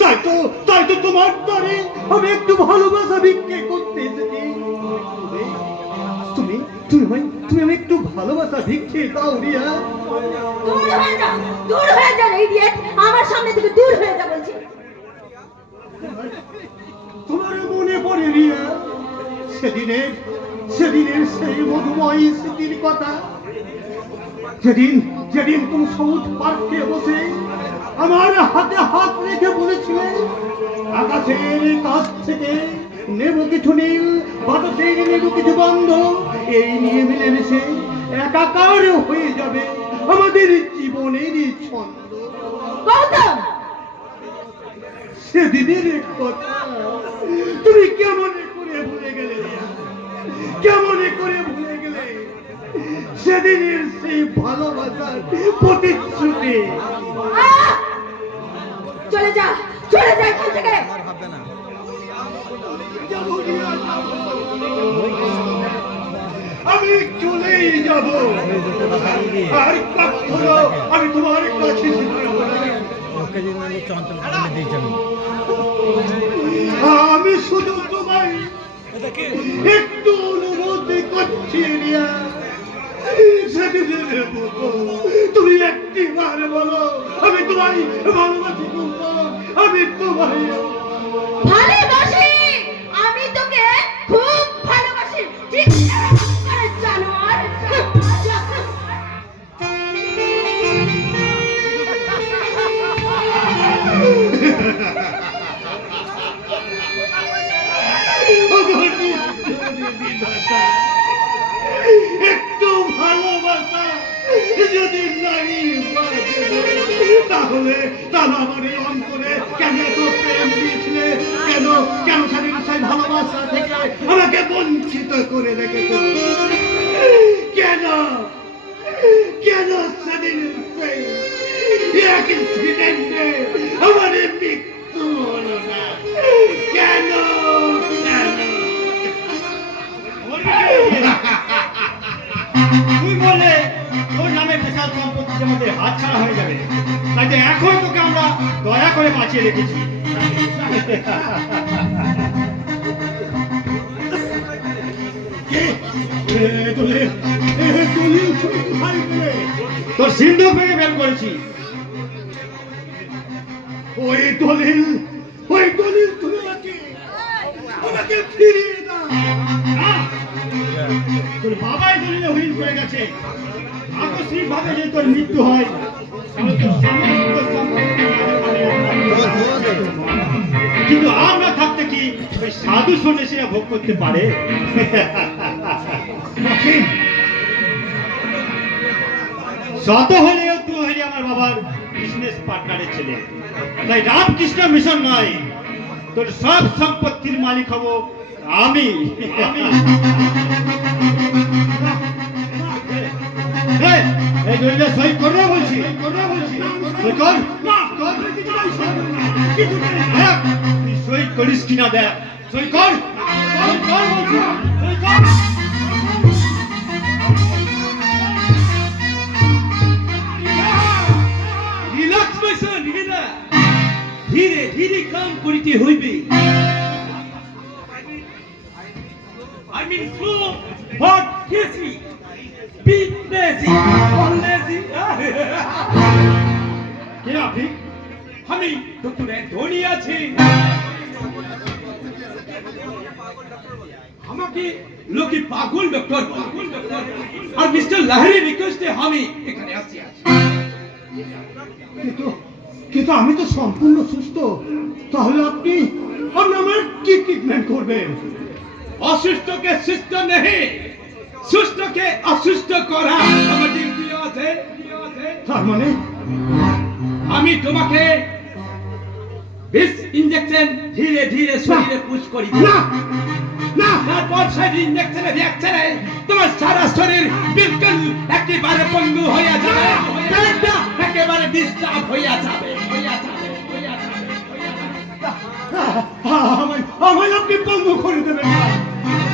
তাই তো তাই তো তোমার আমি একটু ভালোবাসা ভিক্ষে করতে এসেছি তুমি তুমি তুমি আমি একটু ভালোবাসা ভিক্ষে দাও রিয়া দূর হয়ে যা দূর হয়ে যা ইডিয়েট আমার সামনে থেকে দূর হয়ে যা বলছি তোমার মনে পড়ে রিয়া সেদিনের সেদিনের সেই মধুময় স্মৃতির কথা যেদিন যেদিন তুমি সবুজ পার্কে বসে আমার হাতে হাত রেখে বলেছিলে আকাশের কাছ থেকে নেব কিছু নীল বাতাসের নেব কিছু গন্ধ এই নিয়ে মিলেমিশে একাকার হয়ে যাবে আমাদের জীবনের ছন্দ। সেদিনের কথা তুমি কেমন করে ভুলে গেলে? কেমন করে ভুলে গেলে? সেদিনের সেই ভালোবাসার প্রতিশ্রুতি! চলে যা চলে যা এখান থেকে। আমি চলেই যাব। আর কখনো আমি তোমার কাছে আমি শুধু তোমায় একটু অনুরোধ করছি রিয়া। সেদিনের মতো তুমি একটি বার বলো আমি তোমায় ভালোবাসি আমি তোমায় তাহলে তাহলে আমার এই অন্তরে কেন এত প্রেম দিয়েছিলে? কেন কেন সেদিন সেই ভালোবাসা থেকে আমাকে বঞ্চিত করে রেখেছো? কেন? কেন সেদিন সেই অ্যাক্সিডেন্টে মৃত্যু হলো না। কেন? তুই বললে বিশাল সম্পত্তি আমাদের হাত ছাড়া হয়ে যাবে তাই এখন তোকে আমরা দয়া করে বাঁচিয়ে রেখেছি? তোর সিন্ধু ভেঙে বের করেছি ওই দলিল ওই দলিল তুমি আমাকে ফিরিয়ে দাও! তোর বাবাই দলিলে হরিণ হয়ে গেছে। আকস্মিক ভাবে যদি তোর মৃত্যু হয় কিন্তু আমরা থাকতে কি ওই সাধু সন্ন্যাসীরা ভোগ করতে পারে? শত হলেও তুই হলি আমার বাবার বিজনেস পার্টনারের ছেলে। তাই রামকৃষ্ণ মিশন নয়, তোর সব সম্পত্তির মালিক হব আমি আমি। এই, দলিলে সই করবে কাম করিতে হইবে। আই স্লো বাট কেসি বিট লেজি লেজি কে আপনি আমি ডক্টর অ্যান্টনি আছি। আমাকে লোকে পাগল ডক্টর পাগল ডক্টর আর মিস্টার লাহিরি রিকোয়েস্টে আমি এখানে আসছি। কিন্তু কিন্তু আমি তো সম্পূর্ণ সুস্থ। তাহলে আপনি আমার কি ট্রিটমেন্ট করবেন? অসুস্থকে সুস্থ নেই সুস্থকে অসুস্থ করা। আমার ডিউটি আছে? তার মানে। আমি তোমাকে বিষ ইঞ্জেকশন ধীরে ধীরে শরীরে পুশ করি। না। না। তারপর সেই ইঞ্জেকশনের রিয়াকশনে তোমার সারা শরীর বিলকুল একেবারে পঙ্গু হয়ে যাবে। একেবারে ডিস্টার্ব হয়ে যাবে। হইয়া যাবে। হইয়া যাবে। হইয়া যাবে। আমায় আমায় আপনি বন্ধ করে দেবেন।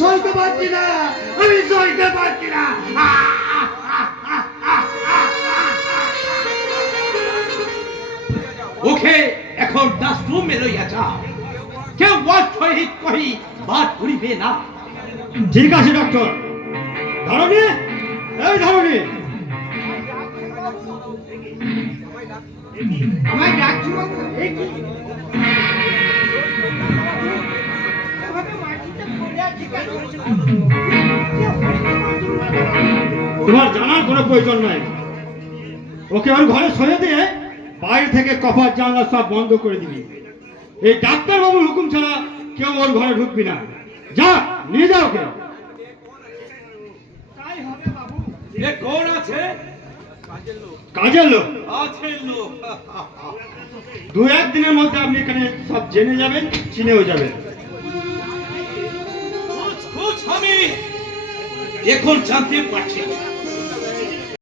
সইতে পারছি না। আমি সইতে পারছি না। ওকে এখন ডাস্টরুমে লইয়া যাও। কেউ ওয়াজ সহিত কহি বাদ করিবে না। ঠিক আছে ডক্টর ধরনি? এই ধরনি। আমায় ডাকছো? বাবু? এ কি? তোমার জানার কোনো প্রয়োজন নাই। ওকে ওর ঘরে সরে দিয়ে বাইরে থেকে কপার জানলা সব বন্ধ করে দিবি। এই ডাক্তারবাবুর হুকুম ছাড়া কেউ ওর ঘরে ঢুকবি না। যা নিয়ে যাও ওকে। এ কাজের লোক। দু একদিনের মধ্যে আপনি এখানে সব জেনে যাবেন চিনেও যাবেন। খুঁজ খুঁজ আমি। এখন জানতে পারছি।